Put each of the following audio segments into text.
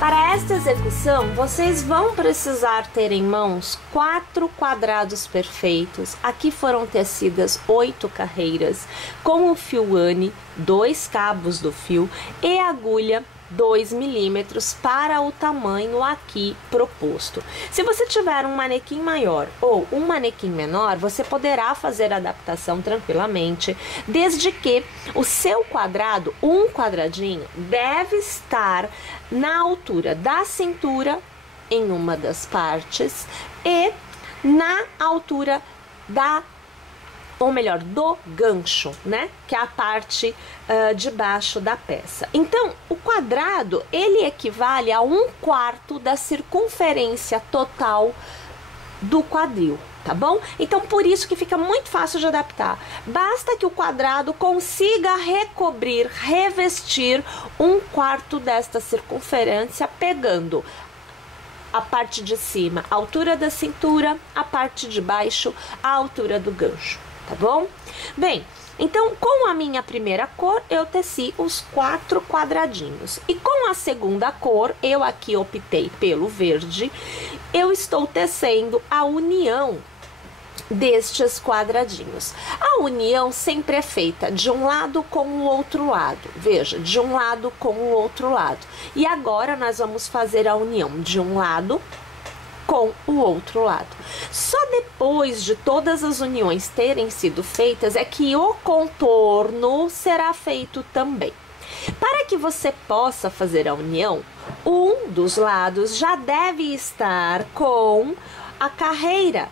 Para esta execução, vocês vão precisar ter em mãos 4 quadrados perfeitos. Aqui foram tecidas 8 carreiras, com o fio Anne, 2 cabos do fio e agulha 2 milímetros para o tamanho aqui proposto. Se você tiver um manequim maior ou um manequim menor, você poderá fazer a adaptação tranquilamente, desde que o seu quadrado, um quadradinho, deve estar na altura da cintura em uma das partes e na altura do gancho, né? Que é a parte de baixo da peça. Então, o quadrado, ele equivale a 1/4 da circunferência total do quadril, tá bom? Então, por isso que fica muito fácil de adaptar. Basta que o quadrado consiga revestir 1/4 desta circunferência, pegando a parte de cima, a altura da cintura, a parte de baixo, a altura do gancho. Tá bom? Bem, então com a minha primeira cor eu teci os 4 quadradinhos e com a segunda cor, eu aqui optei pelo verde, eu estou tecendo a união destes quadradinhos. A união sempre é feita de um lado com o outro lado, veja, de um lado com o outro lado. E agora nós vamos fazer a união de um lado com o outro lado. Só depois de todas as uniões terem sido feitas é que o contorno será feito também. Para que você possa fazer a união, um dos lados já deve estar com a carreira,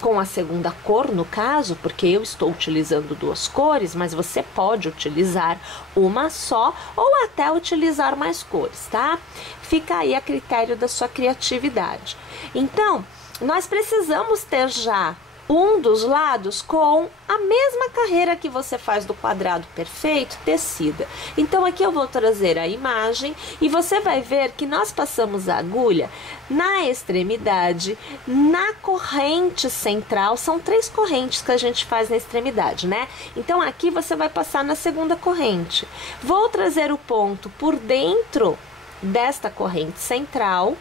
com a segunda cor no caso, porque eu estou utilizando 2 cores, mas você pode utilizar uma só ou até utilizar mais cores, tá? Fica aí a critério da sua criatividade. Então, nós precisamos ter já um dos lados com a mesma carreira que você faz do quadrado perfeito tecida. Então aqui eu vou trazer a imagem e você vai ver que nós passamos a agulha na extremidade, na corrente central. São 3 correntes que a gente faz na extremidade, né? Então aqui você vai passar na segunda corrente. Vou trazer o ponto por dentro desta corrente central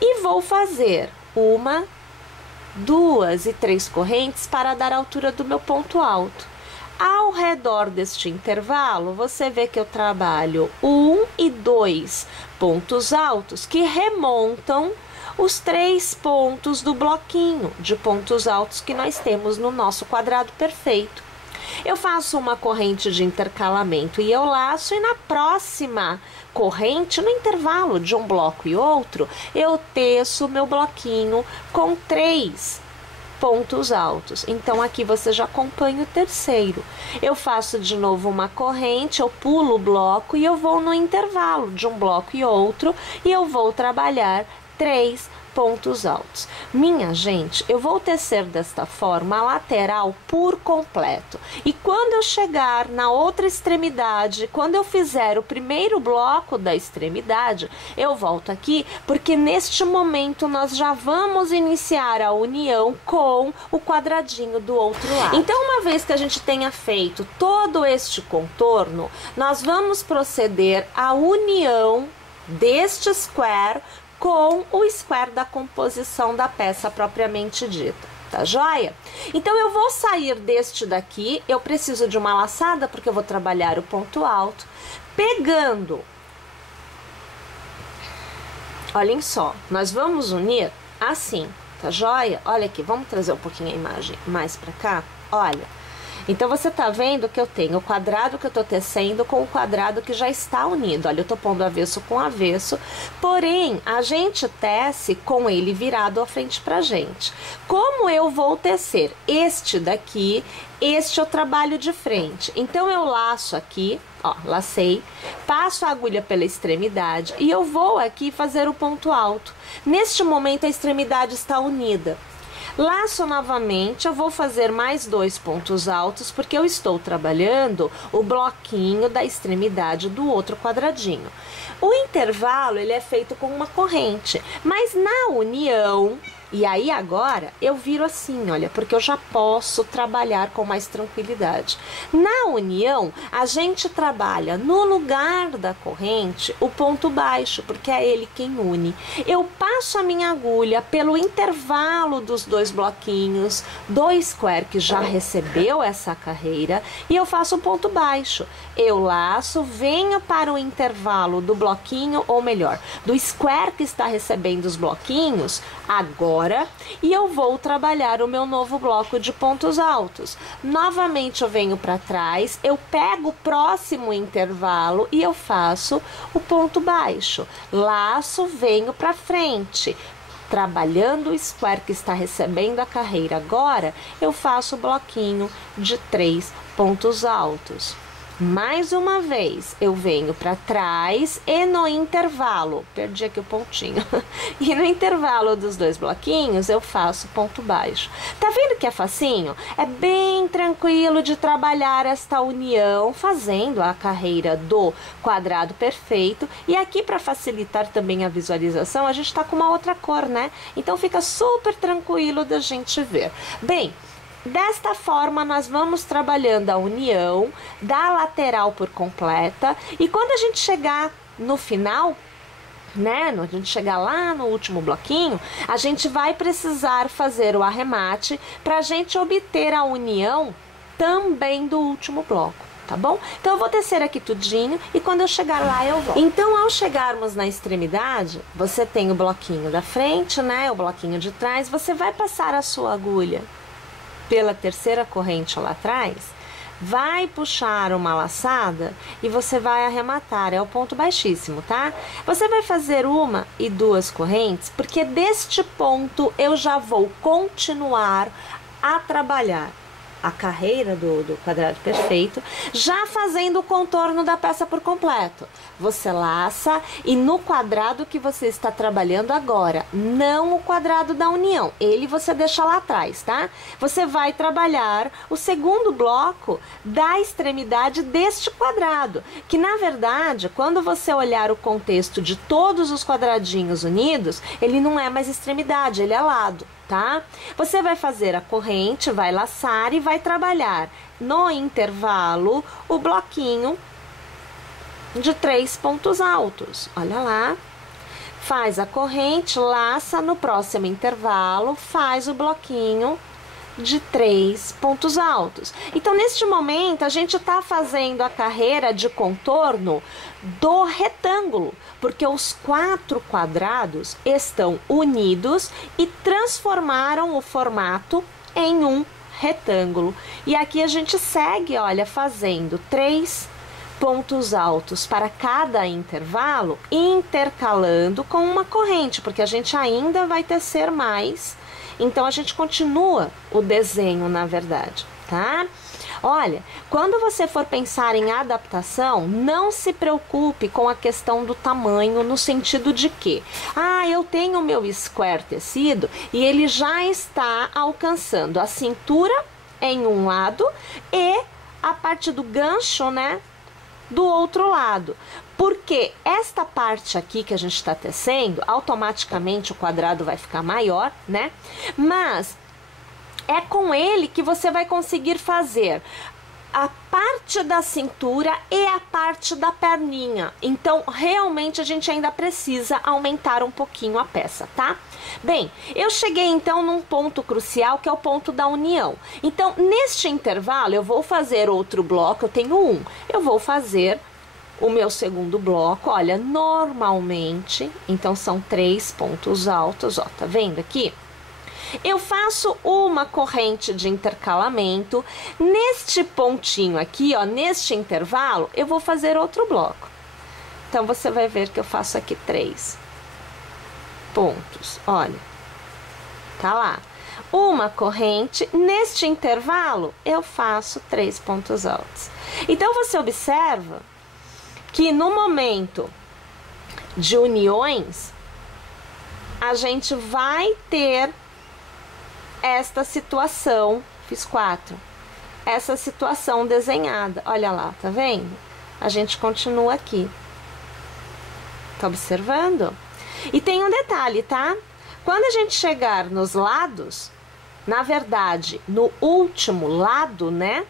e vou fazer 1, 2 e 3 correntes para dar a altura do meu ponto alto. Ao redor deste intervalo, você vê que eu trabalho 1 e 2 pontos altos que remontam os 3 pontos do bloquinho de pontos altos que nós temos no nosso quadrado perfeito. Eu faço uma corrente de intercalamento e eu laço, e na próxima corrente, no intervalo de um bloco e outro, eu teço o meu bloquinho com 3 pontos altos. Então aqui você já acompanha o terceiro. Eu faço de novo uma corrente, eu pulo o bloco e eu vou no intervalo de um bloco e outro e eu vou trabalhar 3 pontos altos. Minha gente, eu vou tecer desta forma a lateral por completo. E quando eu chegar na outra extremidade, quando eu fizer o primeiro bloco da extremidade, eu volto aqui, porque neste momento nós já vamos iniciar a união com o quadradinho do outro lado. Então, uma vez que a gente tenha feito todo este contorno, nós vamos proceder à união deste square com o square da composição da peça propriamente dita, tá joia? Então eu vou sair deste daqui, eu preciso de uma laçada porque eu vou trabalhar o ponto alto, pegando, olhem só, nós vamos unir assim, tá joia? Olha aqui, vamos trazer um pouquinho a imagem mais pra cá, olha. Então, você tá vendo que eu tenho o quadrado que eu tô tecendo com o quadrado que já está unido. Olha, eu tô pondo avesso com avesso, porém, a gente tece com ele virado à frente pra gente. Como eu vou tecer este daqui, este eu trabalho de frente. Então, eu laço aqui, ó, lacei, passo a agulha pela extremidade e eu vou aqui fazer o ponto alto. Neste momento, a extremidade está unida. Laço novamente, eu vou fazer mais 2 pontos altos, porque eu estou trabalhando o bloquinho da extremidade do outro quadradinho. O intervalo, ele é feito com uma corrente, mas na união, E aí agora eu viro assim, olha, porque eu já posso trabalhar com mais tranquilidade. Na união, a gente trabalha no lugar da corrente o ponto baixo, porque é ele quem une. Eu passo a minha agulha pelo intervalo dos dois bloquinhos do square que já recebeu essa carreira e eu faço o ponto baixo. Eu laço, venho para o intervalo do bloquinho, ou melhor, do square que está recebendo os bloquinhos, agora, e eu vou trabalhar o meu novo bloco de pontos altos. Novamente eu venho para trás, eu pego o próximo intervalo e eu faço o ponto baixo. Laço, venho para frente. Trabalhando o square que está recebendo a carreira agora, eu faço o bloquinho de 3 pontos altos. Mais uma vez, eu venho para trás e no intervalo, perdi aqui o pontinho, e no intervalo dos dois bloquinhos eu faço ponto baixo. Tá vendo que é facinho? É bem tranquilo de trabalhar esta união, fazendo a carreira do quadrado perfeito. E aqui, para facilitar também a visualização, a gente tá com uma outra cor, né? Então fica super tranquilo da gente ver. Bem, desta forma, nós vamos trabalhando a união da lateral por completa, e quando a gente chegar no final, né, a gente chegar lá no último bloquinho, a gente vai precisar fazer o arremate para a gente obter a união também do último bloco. Tá bom? Então eu vou tecer aqui tudinho e quando eu chegar lá eu volto. Então, ao chegarmos na extremidade, você tem o bloquinho da frente, né, o bloquinho de trás, você vai passar a sua agulha pela terceira corrente lá atrás, vai puxar uma laçada e você vai arrematar, é o ponto baixíssimo, tá? Você vai fazer uma e duas correntes, porque deste ponto eu já vou continuar a trabalhar a carreira do quadrado perfeito, já fazendo o contorno da peça por completo. Você laça e no quadrado que você está trabalhando agora, não o quadrado da união, ele você deixa lá atrás, tá? Você vai trabalhar o segundo bloco da extremidade deste quadrado, que na verdade, quando você olhar o contexto de todos os quadradinhos unidos, ele não é mais extremidade, ele é lado. Tá? Você vai fazer a corrente, vai laçar e vai trabalhar no intervalo o bloquinho de 3 pontos altos. Olha lá. Faz a corrente, laça no próximo intervalo, faz o bloquinho de 3 pontos altos. Então, neste momento, a gente está fazendo a carreira de contorno do retângulo, porque os 4 quadrados estão unidos e transformaram o formato em um retângulo. E aqui a gente segue, olha, fazendo 3 pontos altos para cada intervalo, intercalando com uma corrente, porque a gente ainda vai tecer mais. Então, a gente continua o desenho, na verdade, tá? Olha, quando você for pensar em adaptação, não se preocupe com a questão do tamanho, no sentido de que, eu tenho o meu square tecido e ele já está alcançando a cintura em um lado e a parte do gancho, né, do outro lado. Porque esta parte aqui que a gente está tecendo, automaticamente o quadrado vai ficar maior, né? Mas é com ele que você vai conseguir fazer a parte da cintura e a parte da perninha. Então, realmente, a gente ainda precisa aumentar um pouquinho a peça, tá? Bem, eu cheguei então num ponto crucial, que é o ponto da união. Então, neste intervalo, eu vou fazer outro bloco, eu tenho um. Eu vou fazer o meu segundo bloco, olha, normalmente, então são 3 pontos altos, ó, tá vendo aqui? Eu faço uma corrente de intercalamento, neste pontinho aqui, ó, neste intervalo, eu vou fazer outro bloco. Então, você vai ver que eu faço aqui 3 pontos, olha, tá lá. Uma corrente, neste intervalo, eu faço 3 pontos altos. Então, você observa que no momento de uniões, a gente vai ter esta situação, fiz 4, essa situação desenhada, olha lá, tá vendo? A gente continua aqui, tá observando? E tem um detalhe, tá? Quando a gente chegar nos lados, na verdade, no último lado, né?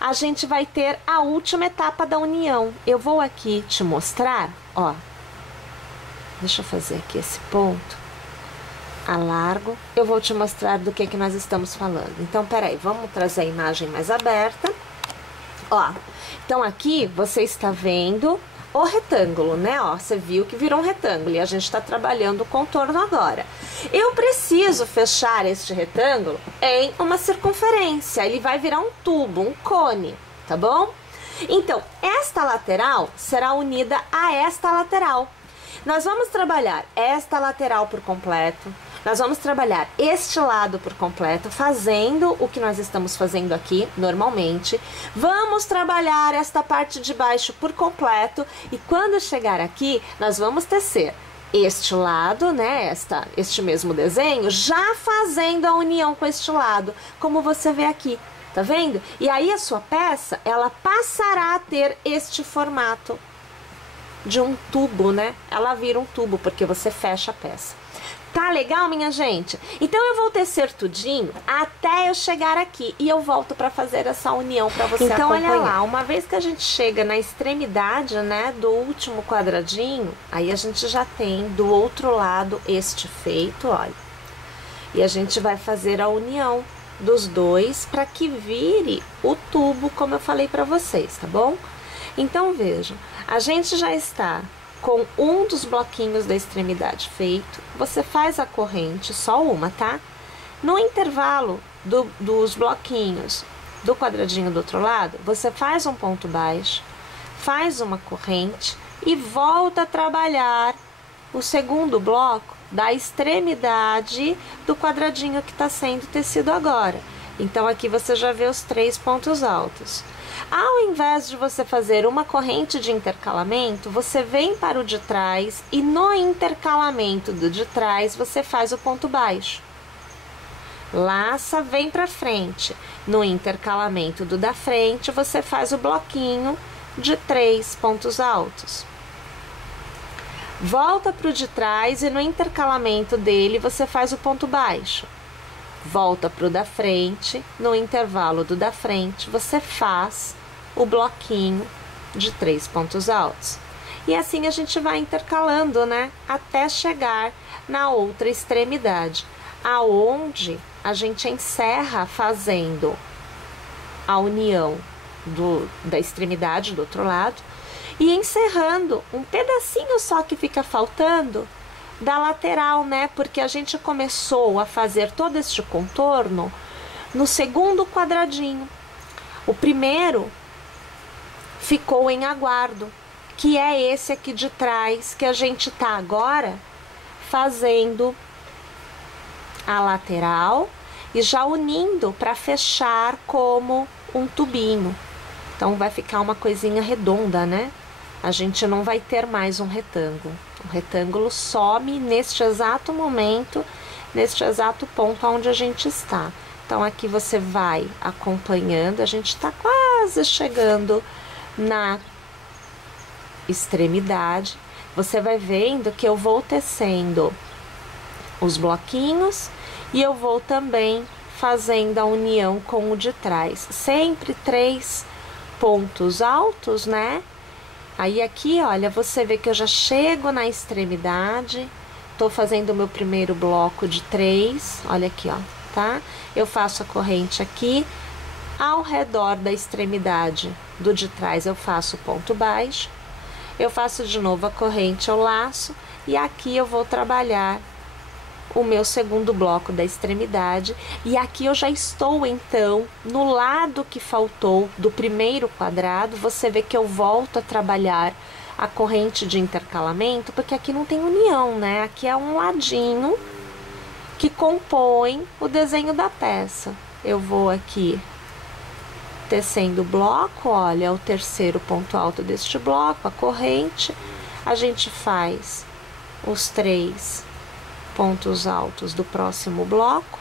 A gente vai ter a última etapa da união. Eu vou aqui te mostrar, ó. Deixa eu fazer aqui esse ponto. Alargo. Eu vou te mostrar do que nós estamos falando. Então, peraí, vamos trazer a imagem mais aberta. Ó, então aqui você está vendo o retângulo, né? Ó, você viu que virou um retângulo e a gente está trabalhando o contorno agora. Eu preciso fechar este retângulo em uma circunferência. Ele vai virar um tubo, um cone, tá bom? Então, esta lateral será unida a esta lateral. Nós vamos trabalhar esta lateral por completo. Nós vamos trabalhar este lado por completo, fazendo o que nós estamos fazendo aqui, normalmente. Vamos trabalhar esta parte de baixo por completo. E quando chegar aqui, nós vamos tecer este lado, né? Este mesmo desenho, já fazendo a união com este lado, como você vê aqui. Tá vendo? E aí a sua peça, ela passará a ter este formato de um tubo, né? Ela vira um tubo, porque você fecha a peça. Tá legal, minha gente? Então eu vou tecer tudinho até eu chegar aqui e eu volto para fazer essa união para você acompanhar. Então olha lá, uma vez que a gente chega na extremidade, né, do último quadradinho, aí a gente já tem do outro lado este feito, olha. E a gente vai fazer a união dos dois para que vire o tubo, como eu falei para vocês, tá bom? Então vejam, a gente já está com um dos bloquinhos da extremidade feito. Você faz a corrente, só uma, tá? No intervalo dos bloquinhos do quadradinho do outro lado, você faz um ponto baixo, faz uma corrente e volta a trabalhar o segundo bloco da extremidade do quadradinho que está sendo tecido agora. Então aqui você já vê os 3 pontos altos. Ao invés de você fazer uma corrente de intercalamento, você vem para o de trás e no intercalamento do de trás você faz o ponto baixo. Laça, vem para frente. No intercalamento do da frente você faz o bloquinho de 3 pontos altos. Volta para o de trás e no intercalamento dele você faz o ponto baixo. Volta para o da frente, no intervalo do da frente você faz o bloquinho de 3 pontos altos. E assim a gente vai intercalando, né? Até chegar na outra extremidade, aonde a gente encerra fazendo a união da extremidade do outro lado e encerrando um pedacinho só que fica faltando da lateral, né? Porque a gente começou a fazer todo este contorno no segundo quadradinho. O primeiro ficou em aguardo, que é esse aqui de trás, que a gente tá agora fazendo a lateral e já unindo para fechar como um tubinho. Então vai ficar uma coisinha redonda, né? A gente não vai ter mais um retângulo. O retângulo some neste exato momento, neste exato ponto onde a gente está. Então aqui você vai acompanhando, a gente está quase chegando na extremidade. Você vai vendo que eu vou tecendo os bloquinhos e eu vou também fazendo a união com o de trás. Sempre 3 pontos altos, né? Aí aqui, olha, você vê que eu já chego na extremidade, tô fazendo o meu primeiro bloco de 3, olha aqui, ó, tá? Eu faço a corrente aqui, ao redor da extremidade do de trás eu faço ponto baixo, eu faço de novo a corrente, eu laço, e aqui eu vou trabalhar o meu segundo bloco da extremidade, e aqui eu já estou então no lado que faltou do primeiro quadrado. Você vê que eu volto a trabalhar a corrente de intercalamento, porque aqui não tem união, né? Aqui é um ladinho que compõe o desenho da peça. Eu vou aqui tecendo o bloco, olha, é o terceiro ponto alto deste bloco, a corrente, a gente faz os 3 pontos altos do próximo bloco,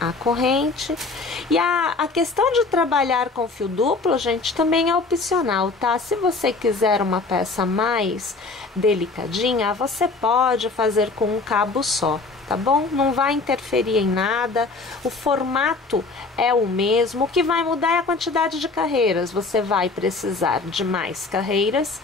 a corrente. E a questão de trabalhar com fio duplo, gente, também é opcional, tá? Se você quiser uma peça mais delicadinha, você pode fazer com um cabo só, tá bom? Não vai interferir em nada, o formato é o mesmo, o que vai mudar é a quantidade de carreiras. Você vai precisar de mais carreiras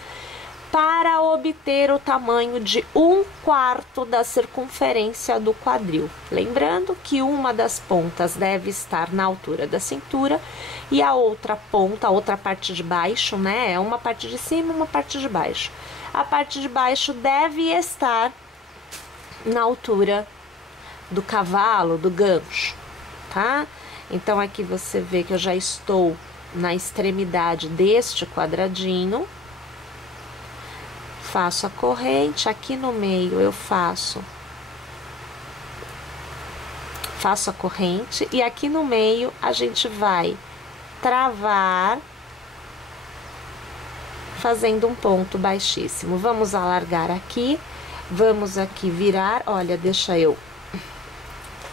para obter o tamanho de 1/4 da circunferência do quadril. Lembrando que uma das pontas deve estar na altura da cintura e a outra ponta, a outra parte de baixo, né? É uma parte de cima e uma parte de baixo. A parte de baixo deve estar na altura do cavalo, do gancho, tá? Então aqui você vê que eu já estou na extremidade deste quadradinho. Faço a corrente, aqui no meio eu faço a corrente e aqui no meio a gente vai travar fazendo um ponto baixíssimo. Vamos alargar aqui, vamos aqui virar, olha, deixa eu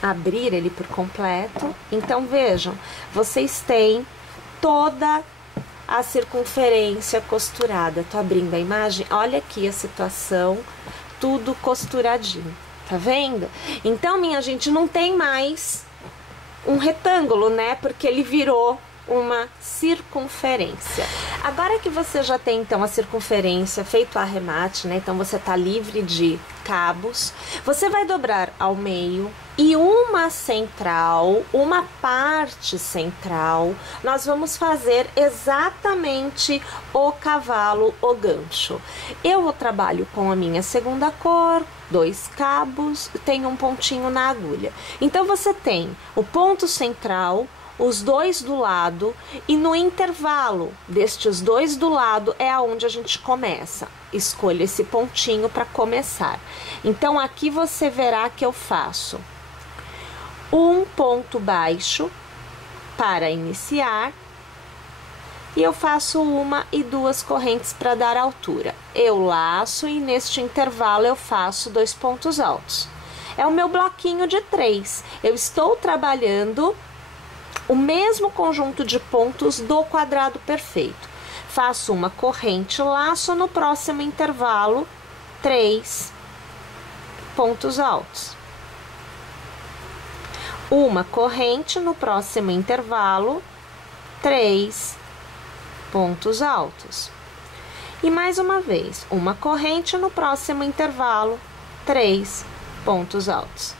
abrir ele por completo. Então vejam, vocês têm toda a circunferência costurada. Tô abrindo a imagem, olha aqui a situação, tudo costuradinho, tá vendo? Então, minha gente, não tem mais um retângulo, né? Porque ele virou uma circunferência. Agora que você já tem, então, a circunferência, feito o arremate, né? Então, você tá livre de cabos. Você vai dobrar ao meio e uma central, uma parte central, nós vamos fazer exatamente o cavalo, o gancho. Eu trabalho com a minha segunda cor, 2 cabos, tenho um pontinho na agulha. Então, você tem o ponto central, os 2 do lado, e no intervalo destes 2 do lado é aonde a gente começa. Escolha esse pontinho para começar. Então, aqui você verá que eu faço um ponto baixo para iniciar e eu faço 1 e 2 correntes para dar altura. Eu laço e neste intervalo eu faço 2 pontos altos. É o meu bloquinho de 3. Eu estou trabalhando o mesmo conjunto de pontos do quadrado perfeito. Faço uma corrente, laço, no próximo intervalo 3 pontos altos. Uma corrente, no próximo intervalo 3 pontos altos. E mais uma vez, uma corrente, no próximo intervalo 3 pontos altos.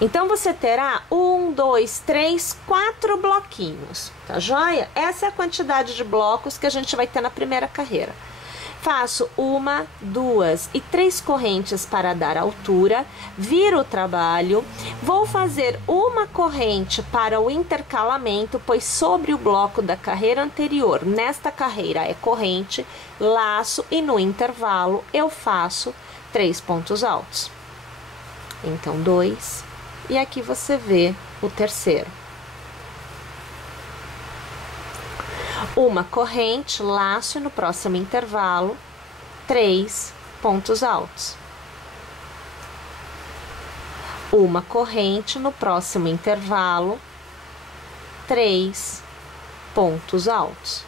Então, você terá 1, 2, 3, 4 bloquinhos, tá joia? Essa é a quantidade de blocos que a gente vai ter na primeira carreira. Faço 1, 2 e 3 correntes para dar altura, viro o trabalho, vou fazer uma corrente para o intercalamento, pois sobre o bloco da carreira anterior, nesta carreira é corrente, laço e no intervalo eu faço 3 pontos altos. Então, 2. E aqui você vê o terceiro. Uma corrente, laço e no próximo intervalo 3 pontos altos. Uma corrente, no próximo intervalo 3 pontos altos.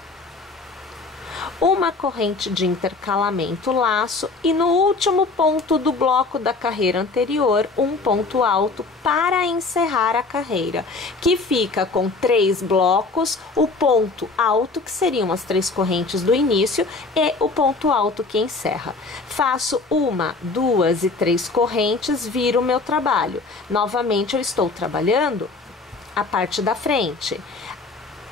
Uma corrente de intercalamento, laço e no último ponto do bloco da carreira anterior, um ponto alto para encerrar a carreira, que fica com 3 blocos, o ponto alto, que seriam as 3 correntes do início, e o ponto alto que encerra. Faço 1, 2 e 3 correntes, viro o meu trabalho. Novamente, eu estou trabalhando a parte da frente.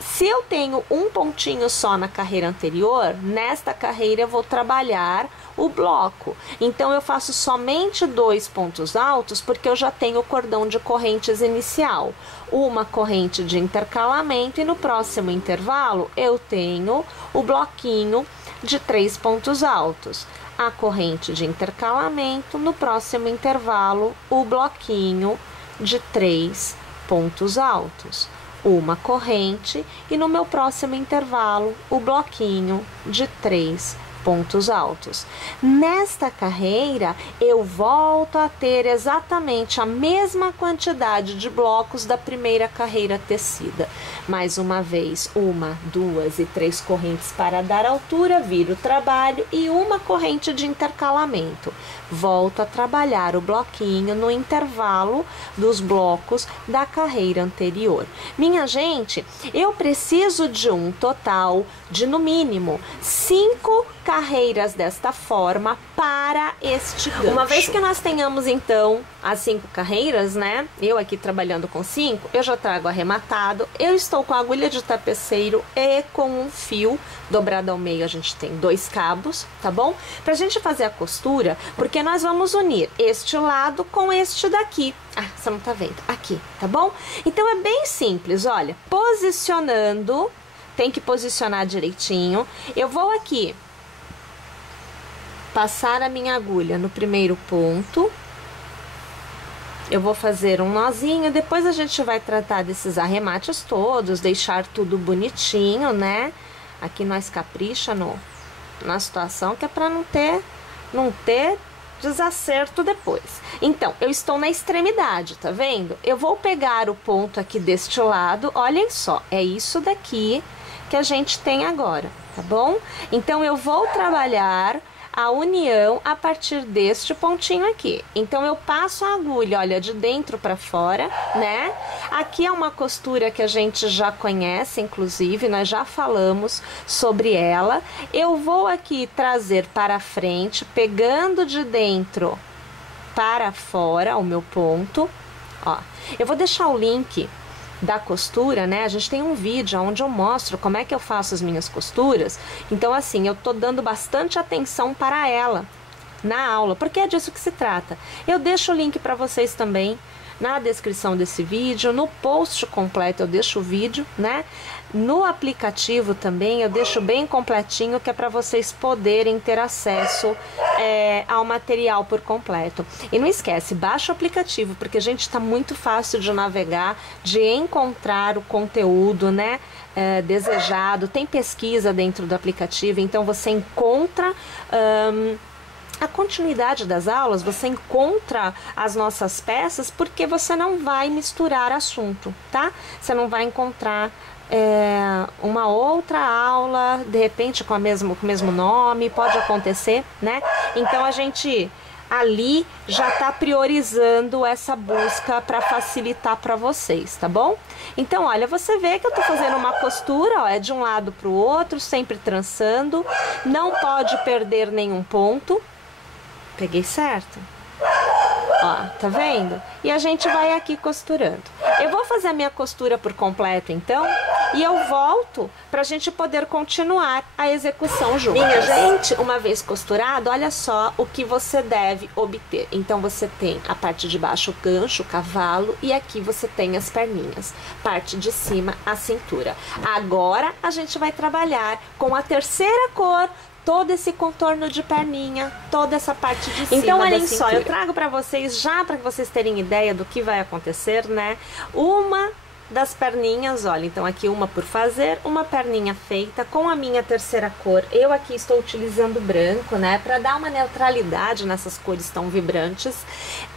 Se eu tenho um pontinho só na carreira anterior, nesta carreira eu vou trabalhar o bloco. Então, eu faço somente 2 pontos altos, porque eu já tenho o cordão de correntes inicial. Uma corrente de intercalamento e no próximo intervalo eu tenho o bloquinho de 3 pontos altos. A corrente de intercalamento, no próximo intervalo, o bloquinho de 3 pontos altos. Uma corrente e no meu próximo intervalo o bloquinho de 3 pontos altos. Nesta carreira, eu volto a ter exatamente a mesma quantidade de blocos da primeira carreira tecida. Mais uma vez, 1, 2 e 3 correntes para dar altura, viro o trabalho e uma corrente de intercalamento. Volto a trabalhar o bloquinho no intervalo dos blocos da carreira anterior. Minha gente, eu preciso de um total de, no mínimo, 5 carreiras desta forma para este gancho. Uma vez que nós tenhamos, então, as 5 carreiras, né? Eu aqui trabalhando com 5, eu já trago arrematado. Eu estou com a agulha de tapeceiro e com um fio dobrado ao meio. A gente tem 2 cabos, tá bom? Pra gente fazer a costura, porque nós vamos unir este lado com este daqui. Ah, você não tá vendo? Aqui, tá bom? Então é bem simples, olha. Posicionando, tem que posicionar direitinho. Eu vou aqui passar a minha agulha no primeiro ponto. Eu vou fazer um nozinho, depois a gente vai tratar desses arremates todos, deixar tudo bonitinho, né? Aqui nós capricha na situação, que é para não ter desacerto depois. Então, eu estou na extremidade, tá vendo? Eu vou pegar o ponto aqui deste lado, olhem só, é isso daqui que a gente tem agora, tá bom? Então, eu vou trabalhar a união a partir deste pontinho aqui. Então, eu passo a agulha, olha, de dentro para fora, né? Aqui é uma costura que a gente já conhece, inclusive, nós já falamos sobre ela. Eu vou aqui trazer para frente, pegando de dentro para fora o meu ponto, ó. Eu vou deixar o link da costura, né? A gente tem um vídeo onde eu mostro como é que eu faço as minhas costuras. Então, assim, eu tô dando bastante atenção para ela na aula, porque é disso que se trata. Eu deixo o link para vocês também na descrição desse vídeo, no post completo eu deixo o vídeo, né? No aplicativo também eu deixo bem completinho, que é para vocês poderem ter acesso ao material por completo. E não esquece, baixa o aplicativo, porque, gente, tá muito fácil de navegar, de encontrar o conteúdo, né? Desejado. Tem pesquisa dentro do aplicativo, então você encontra a continuidade das aulas, você encontra as nossas peças, porque você não vai misturar assunto, tá? Você não vai encontrar uma outra aula, de repente com o mesmo nome, pode acontecer, né? Então, a gente ali já tá priorizando essa busca para facilitar para vocês, tá bom? Então, olha, você vê que eu tô fazendo uma costura, ó, é de um lado pro outro, sempre trançando, não pode perder nenhum ponto. Peguei certo? Ó, tá vendo? E a gente vai aqui costurando. Eu vou fazer a minha costura por completo, então, e eu volto pra gente poder continuar a execução juntos. Minha gente, uma vez costurado, olha só o que você deve obter. Então, você tem a parte de baixo o gancho, o cavalo, e aqui você tem as perninhas. Parte de cima, a cintura. Agora, a gente vai trabalhar com a terceira cor, todo esse contorno de perninha, toda essa parte de cima. Então, olhem só, eu trago para vocês, já para que vocês terem ideia do que vai acontecer, né? Uma das perninhas, olha, então aqui uma por fazer, uma perninha feita com a minha terceira cor. Eu aqui estou utilizando branco, né, para dar uma neutralidade nessas cores tão vibrantes.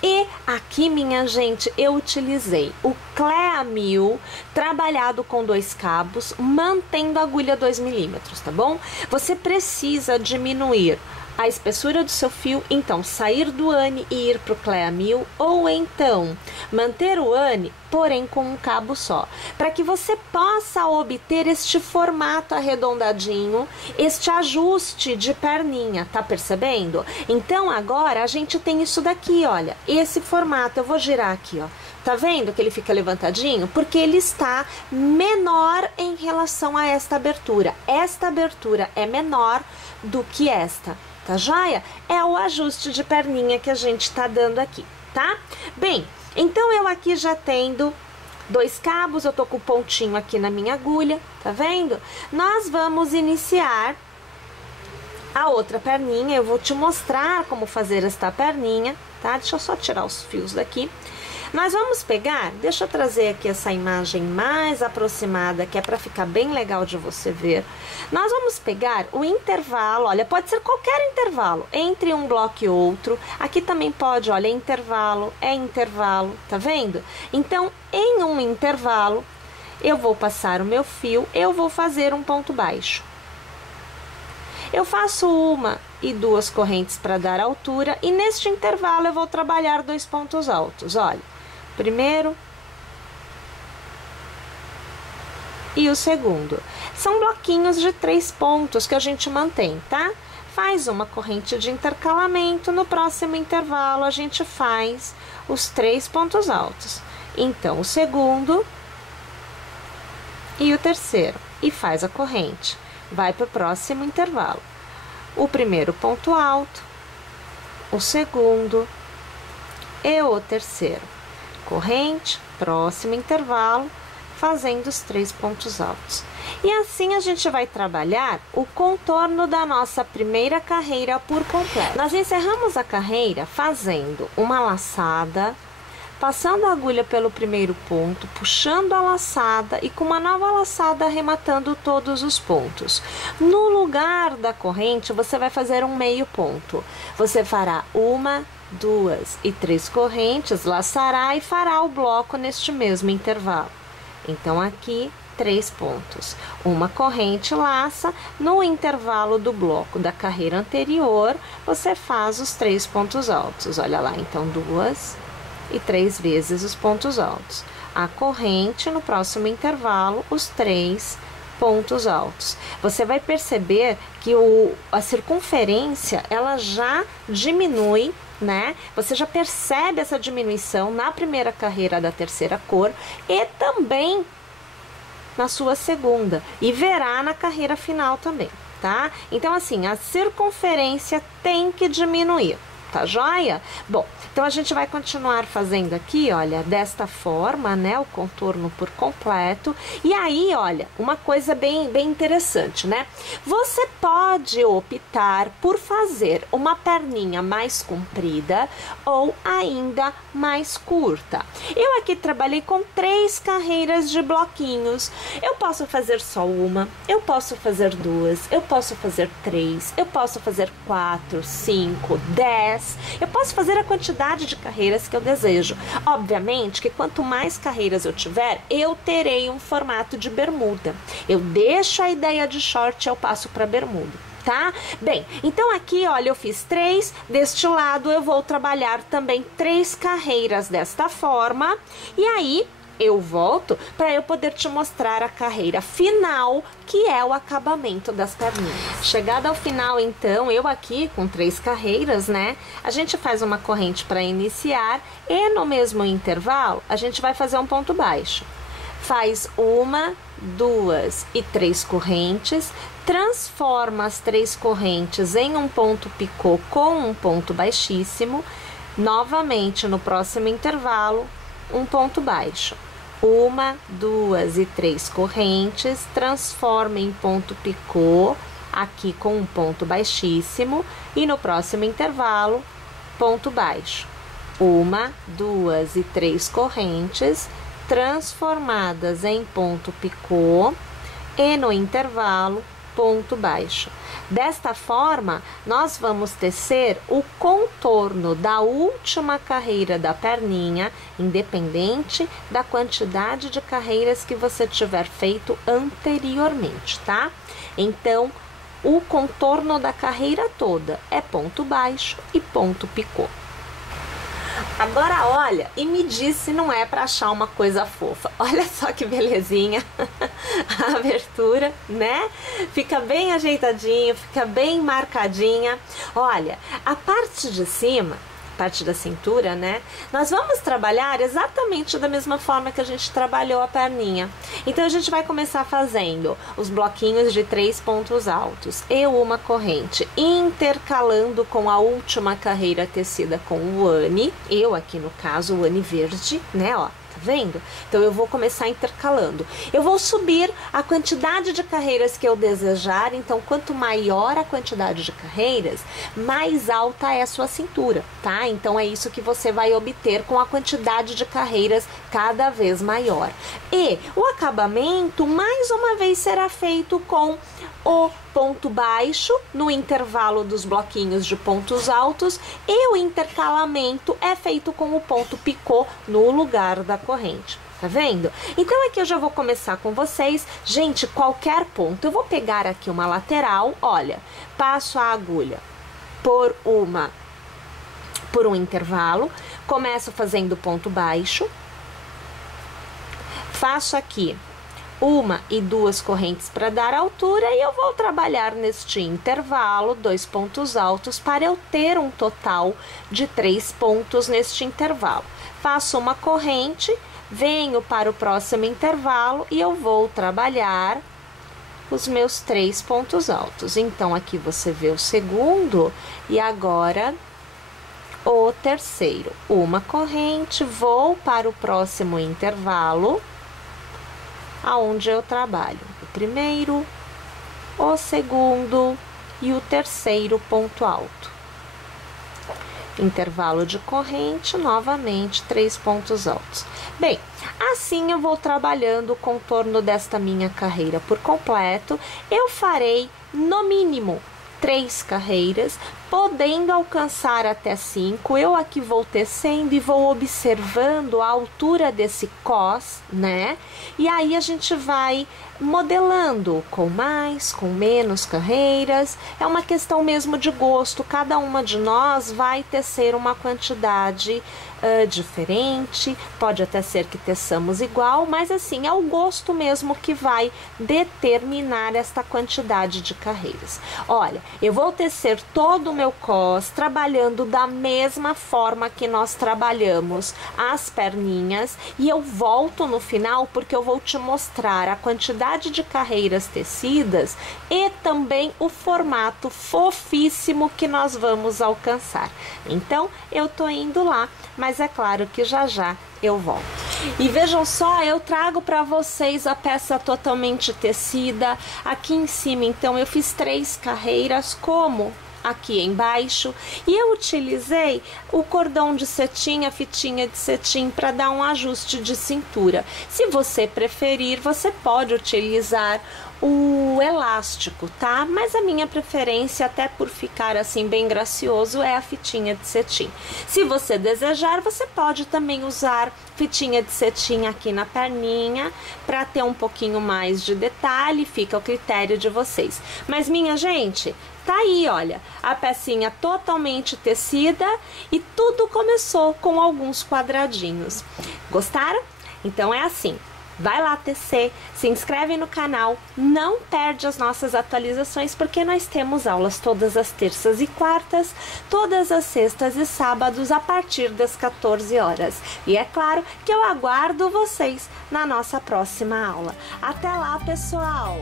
E aqui, minha gente, eu utilizei o Clea 1000 trabalhado com 2 cabos, mantendo a agulha 2 milímetros, tá bom? Você precisa diminuir a espessura do seu fio, então sair do ane e ir para o Clea 1000, ou então manter o ane, porém com um cabo só, para que você possa obter este formato arredondadinho, este ajuste de perninha, tá percebendo? Então agora a gente tem isso daqui, olha, esse formato. Eu vou girar aqui, ó. Tá vendo que ele fica levantadinho? Porque ele está menor em relação a esta abertura. Esta abertura é menor do que esta. Tá joia? É o ajuste de perninha que a gente tá dando aqui, tá? Bem, então eu aqui já tendo 2 cabos, eu tô com o pontinho aqui na minha agulha, tá vendo? Nós vamos iniciar a outra perninha, eu vou te mostrar como fazer esta perninha, tá? Deixa eu só tirar os fios daqui. Nós vamos pegar, deixa eu trazer aqui essa imagem mais aproximada, que é para ficar bem legal de você ver. Nós vamos pegar o intervalo, olha, pode ser qualquer intervalo, entre um bloco e outro. Aqui também pode, olha, é intervalo, tá vendo? Então, em um intervalo, eu vou passar o meu fio, eu vou fazer um ponto baixo. Eu faço 1 e 2 correntes para dar altura e neste intervalo eu vou trabalhar 2 pontos altos. Olha, primeiro e o segundo. São bloquinhos de 3 pontos que a gente mantém, tá? Faz uma corrente de intercalamento, no próximo intervalo a gente faz os 3 pontos altos. Então, o segundo e o terceiro, e faz a corrente. Vai para o próximo intervalo. O primeiro ponto alto, o segundo e o terceiro. Corrente, próximo intervalo, fazendo os 3 pontos altos. E assim a gente vai trabalhar o contorno da nossa primeira carreira por completo. Nós encerramos a carreira fazendo uma laçada, passando a agulha pelo primeiro ponto, puxando a laçada e com uma nova laçada arrematando todos os pontos. No lugar da corrente, você vai fazer um meio ponto. Você fará 1, 2 e 3 correntes, laçará e fará o bloco neste mesmo intervalo. Então, aqui, 3 pontos. Uma corrente laça, no intervalo do bloco da carreira anterior, você faz os 3 pontos altos. Olha lá, então, 2 e 3 vezes os pontos altos. A corrente, no próximo intervalo, os 3 pontos altos. Você vai perceber que a circunferência, ela já diminui, né? Você já percebe essa diminuição na primeira carreira da terceira cor e também na sua segunda. E verá na carreira final também, tá? Então, assim, a circunferência tem que diminuir. Tá joia? Bom, então a gente vai continuar fazendo aqui, olha, desta forma, né, o contorno por completo. E aí, olha, uma coisa bem interessante, né? Você pode optar por fazer uma perninha mais comprida ou ainda mais curta. Eu aqui trabalhei com 3 carreiras de bloquinhos. Eu posso fazer só uma, eu posso fazer 2, eu posso fazer 3, eu posso fazer 4, 5, 10. Eu posso fazer a quantidade de carreiras que eu desejo. Obviamente que quanto mais carreiras eu tiver, eu terei um formato de bermuda. Eu deixo a ideia de short e eu passo para bermuda, tá? Bem, então aqui, olha, eu fiz 3. Deste lado eu vou trabalhar também 3 carreiras desta forma. E aí eu volto para eu poder te mostrar a carreira final, que é o acabamento das perninhas. Chegada ao final, então, eu aqui com 3 carreiras, né? A gente faz uma corrente para iniciar e no mesmo intervalo a gente vai fazer um ponto baixo. Faz 1, 2 e 3 correntes, transforma as 3 correntes em um ponto picô com um ponto baixíssimo. Novamente, no próximo intervalo, um ponto baixo. 1, 2 e 3 correntes, transforma em ponto picô, aqui com um ponto baixíssimo, e no próximo intervalo, ponto baixo. 1, 2 e 3 correntes, transformadas em ponto picô, e no intervalo, ponto baixo. Desta forma, nós vamos tecer o contorno da última carreira da perninha, independente da quantidade de carreiras que você tiver feito anteriormente, tá? Então, o contorno da carreira toda é ponto baixo e ponto picô. Agora olha e me diz se não é para achar uma coisa fofa. Olha só que belezinha a abertura, né? Fica bem ajeitadinho, fica bem marcadinha. Olha, a parte de cima, parte da cintura, né? Nós vamos trabalhar exatamente da mesma forma que a gente trabalhou a perninha. Então, a gente vai começar fazendo os bloquinhos de 3 pontos altos e uma corrente, intercalando com a última carreira tecida com o ane. Eu aqui, no caso, o ane verde, né? Ó, tá vendo? Então eu vou começar intercalando. Eu vou subir a quantidade de carreiras que eu desejar, então quanto maior a quantidade de carreiras, mais alta é a sua cintura, tá? Então é isso que você vai obter com a quantidade de carreiras cada vez maior. E o acabamento, mais uma vez, será feito com o ponto baixo no intervalo dos bloquinhos de pontos altos e o intercalamento é feito com o ponto picô no lugar da corrente. Tá vendo? Então aqui eu já vou começar com vocês. Gente, qualquer ponto. Eu vou pegar aqui uma lateral, olha, passo a agulha por um intervalo, começo fazendo ponto baixo, faço aqui 1 e 2 correntes para dar altura e eu vou trabalhar neste intervalo 2 pontos altos para eu ter um total de 3 pontos neste intervalo. Faço uma corrente, venho para o próximo intervalo e eu vou trabalhar os meus 3 pontos altos. Então aqui você vê o segundo e agora o terceiro. Uma corrente, vou para o próximo intervalo, aonde eu trabalho o primeiro, o segundo e o terceiro ponto alto. Intervalo de corrente, novamente 3 pontos altos. Bem, assim eu vou trabalhando o contorno desta minha carreira por completo. Eu farei no mínimo 3 carreiras, podendo alcançar até 5. Eu aqui vou tecendo e vou observando a altura desse cos, né? E aí a gente vai modelando com mais, com menos carreiras. É uma questão mesmo de gosto. Cada uma de nós vai tecer uma quantidade diferente. Pode até ser que teçamos igual, mas assim, é o gosto mesmo que vai determinar esta quantidade de carreiras. Olha, eu vou tecer todo o meu cos trabalhando da mesma forma que nós trabalhamos as perninhas e eu volto no final porque eu vou te mostrar a quantidade de carreiras tecidas e também o formato fofíssimo que nós vamos alcançar. Então eu tô indo lá, mas é claro que já já eu volto. E vejam só, eu trago para vocês a peça totalmente tecida aqui em cima. Então eu fiz 3 carreiras como aqui embaixo e eu utilizei o cordão de cetim, a fitinha de cetim para dar um ajuste de cintura. Se você preferir, você pode utilizar o elástico, tá? Mas a minha preferência, até por ficar assim bem gracioso, é a fitinha de cetim. Se você desejar, você pode também usar fitinha de cetim aqui na perninha para ter um pouquinho mais de detalhe, fica ao critério de vocês. Mas minha gente, tá aí, olha, a pecinha totalmente tecida e tudo começou com alguns quadradinhos. Gostaram? Então é assim. Vai lá tecer, se inscreve no canal, não perde as nossas atualizações porque nós temos aulas todas as terças e quartas, todas as sextas e sábados a partir das 14 horas. E é claro que eu aguardo vocês na nossa próxima aula. Até lá, pessoal!